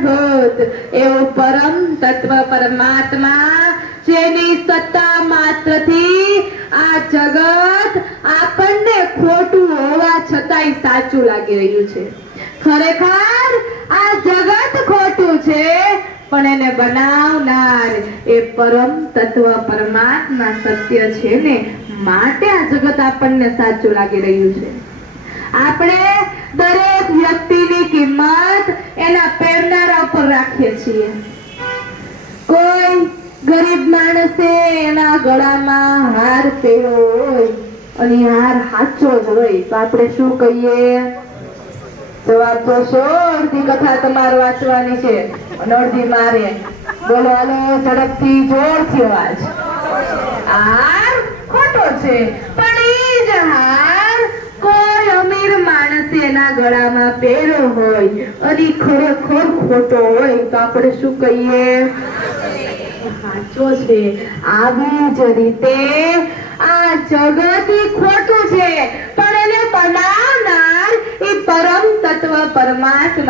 આધારભૂત એવું પરમ તત્વ પરમાત્મા જેની સત્તા માત્રથી આ જગત આપણને ખોટું હોવા છતાંય સાચું લાગી રહ્યું છે. ખરેખર આ જગત ખોટું છે, પણ એને બનાવનાર એ પરમ તત્વ પરમાત્મા સત્ય છે ને, માટે આ જગત આપણને સાચું લાગી રહ્યું છે. આપણે દરેક વ્યક્તિની કિંમત એના પહેરનારા ઉપર રાખીએ છીએ. કોઈ ગરીબ માણસે એના ગળામાં હાર પહેર્યો હોય અને હાર સાચો જ હોય તો આપણે શું કહીએ? જવાબ તો છો, અડધી કથા તમારે વાંચવાની છે અને અડધી મારે. બોલો, હાલો ઝડપથી, જોરથી અવાજ. હાર ખોટો છે, પણ એ જ હાર કોઈ અમીર માણસે એના ગળામાં પહેર્યો હોય અને ખરેખર ખોટો હોય તો આપણે શું કહીએ? સાચો છે. આવી જ રીતે આ જગત ખોટું છે, પણ એને બનાવનાર એ પરમ તત્વ પરમાત્મા